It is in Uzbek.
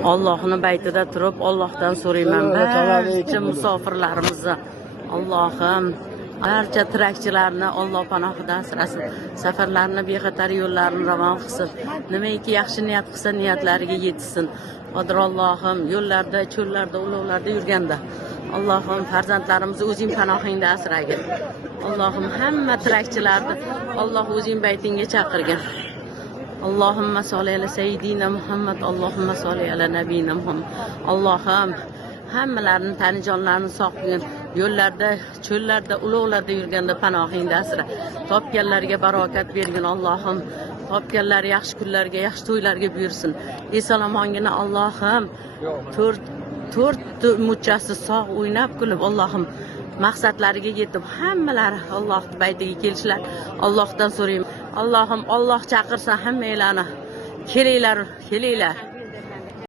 Allohning baytida turib Allohdan so'rayman barcha musofirlarimizni. Allohim barcha tirakchilarni Alloh panohida asrasin. Safarlarni bexatar yo'llarini ravon qilsin. Nimaiki yaxshi niyat qilsa niyatlariga yetsin. Qodir Allohim yo'llarda, cho'llarda, ulovlarda yurganda Allohim farzandlarimizni o'zing panohingda asragin. Allohim hamma tirakchilarni Alloh o'zing baytingga chaqirgin. Allohumma solli ala sayyidina Muhammad, Allohumma solli ala nabiyina Muhammad. Allohim hammalarning tanijonlarini sog' qilgin. Yo'llarda, cho'llarda, ulovlarda yurganda panohingda asra. Topganlarga barokat bergin Allohim. Topganlar yaxshi kunlarga, yaxshi to'ylarga buyursin. Eson-omongina Allohim to'rt muchasi sog' o'ynab kulib Allohim maqsadlariga yetib hammalari Alloh baytiga kelishlar. Allohdan so'rayman. Allohim Alloh chaqirsa hammalarni kelinglar.